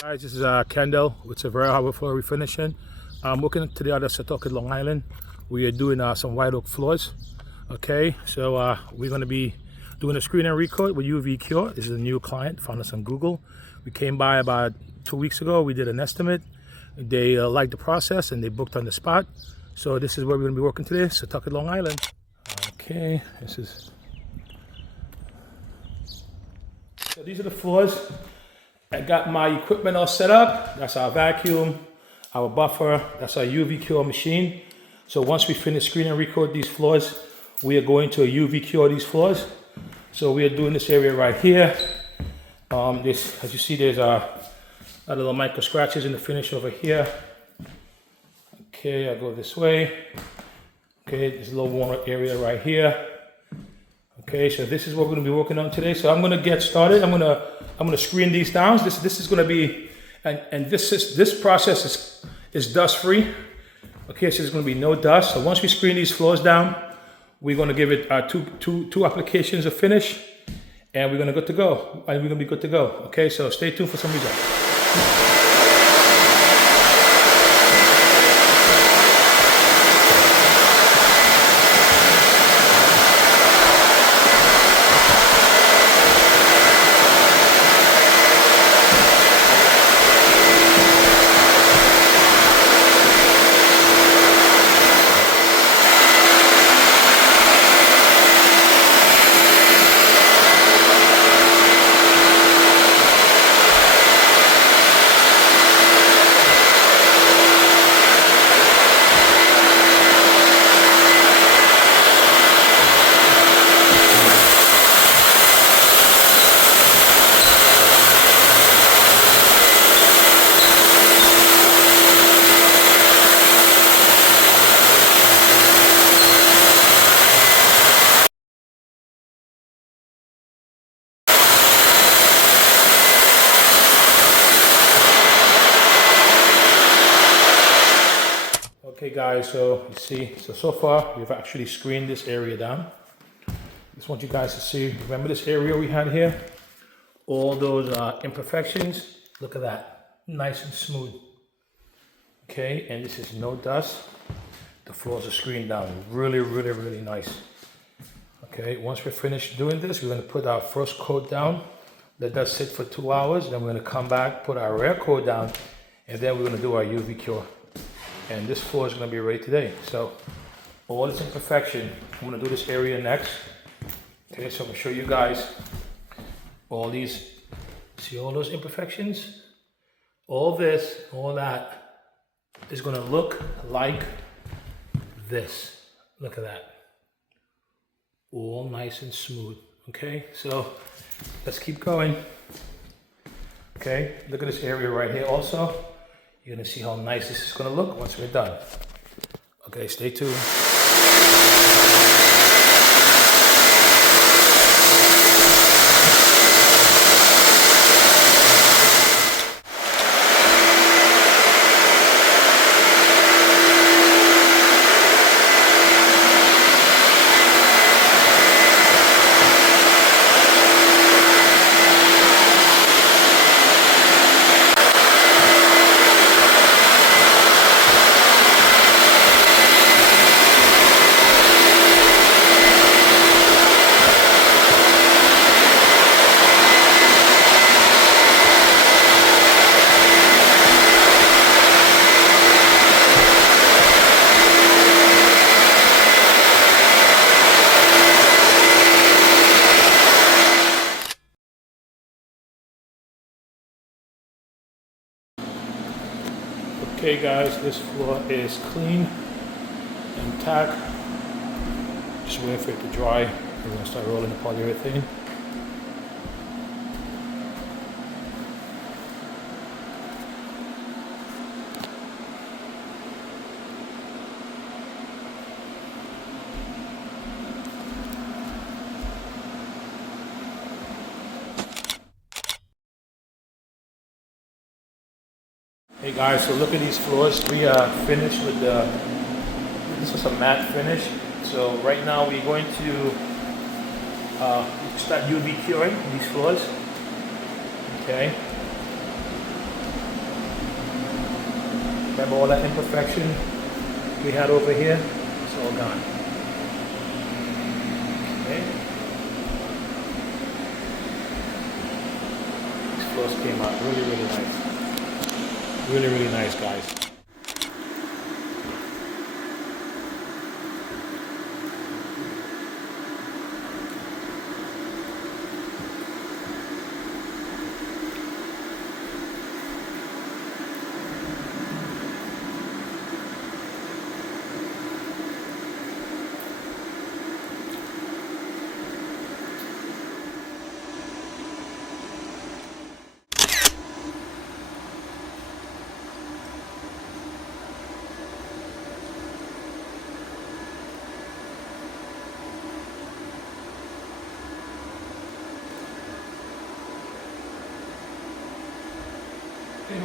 Guys, this is Kendall with Savera Wood Floor Refinishing. I'm working today out of Setauket, Long Island. We are doing some white oak floors. Okay, so we're going to be doing a screen and recoat with UV-curable. This is a new client, found us on Google. We came by about 2 weeks ago. We did an estimate. They liked the process and they booked on the spot. So this is where we're going to be working today, Setauket, Long Island. Okay, so these are the floors. I got my equipment all set up. That's our vacuum, our buffer, that's our UV-curable machine. So once we finish screen and recoat these floors, we are going to UV-curable these floors. So we are doing this area right here. As you see, there's a little micro scratches in the finish over here. Okay, I go this way. Okay, there's a little worn area right here. Okay, so this is what we're going to be working on today. So I'm going to get started. I'm going to screen these down. This is going to be, and this process is dust free. Okay, so there's going to be no dust. So once we screen these floors down, we're going to give it two applications of finish, and we're going to be good to go. Okay, so stay tuned for some results. Okay guys, so you see, so far we've actually screened this area down. Just want you guys to see, remember this area we had here? All those imperfections, look at that, nice and smooth. Okay, and this is no dust. The floors are screened down, really, really, really nice. Okay, once we're finished doing this, we're gonna put our first coat down, let that sit for 2 hours, then we're gonna come back, put our rear coat down, and then we're gonna do our UV-curable. And this floor is going to be ready today. So all this imperfection, I'm going to do this area next. Okay, so I'm going to show you guys all these, see all those imperfections? All this, all that is going to look like this. Look at that. All nice and smooth. Okay, so let's keep going. Okay, look at this area right here also. You're gonna see how nice this is gonna look once we're done. Okay, stay tuned. Okay guys, this floor is clean, intact. Just waiting for it to dry. We're going to start rolling the polyurethane. Hey guys, so look at these floors. We are finished with this is a matte finish. So right now we're going to start UV curing these floors. Okay. Remember all that imperfection we had over here? It's all gone. Okay. These floors came out really, really nice. Really, really nice, guys. Hey,